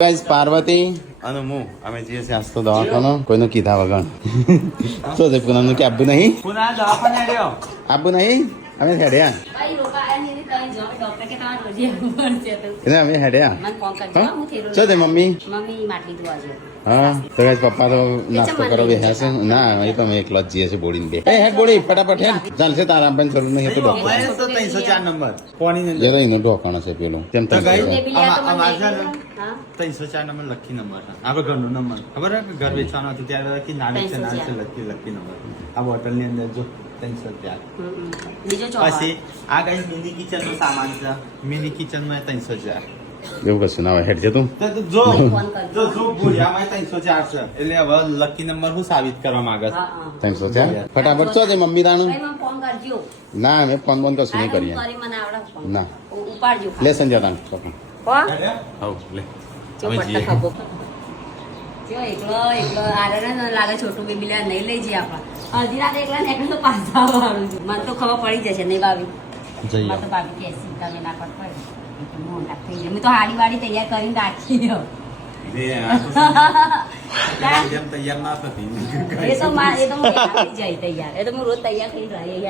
guys Parvati અને હું અમે જઈએ છીએ આજ તો દવાખાનો કોઈનું કીધા વગર શું છે પૂનમનું કે આબુ નહીં આબુ નહીં અમે હેડ્યા એટલે અમે હેડ્યા શું છે મમ્મી હા તો ગાઈસ પપ્પા તો નાસ્તો કરો બેહ્યા છે ના એ તો અમે એકલા જ જઈએ છીએ બોડીને બે એ હેડ બોડી ફટાફટ હેડ ચાલશે તારા પણ જરૂર નહીં હતું ડોક્ટર 304 નંબર કોની જરા એનો ઢોકાણો છે પેલું તેમ તો 304 નંબર લકી નંબર છે આપડે ઘરનો નંબર ખબર હે ઘર વેચવાનો હતું ત્યારે કે નાની છે લકી નંબર આ બોટલ ની અંદર જો 304 પછી આ કઈ મિની કિચન નો સામાન છે મિની કિચન માં 304 એવું કશું ના હોય હેડ છે તું જો ભૂલિયામાં 304 છે એટલે હવે લકી નંબર હું સાબિત કરવા માંગે છે 304 ફટાફટ છો તે મમ્મી તાનું ના અમે ફોન બોન કશું નહીં કરીએ ના લે સંજય તાન લાગે છોટું બેબી લે નહીં લઈ જઈએ આપડા અડધી રાત એકલા ને એકલા તો પાછા વાળું છું મને તો ખબર પડી જશે નહીં ભાભી મને તો ભાભી કે તમે ના પડે મેં તો હાડી વાડી તૈયાર કરીને રાખી એ તો જાય તૈયાર એ તો હું રોજ તૈયાર કરી રહી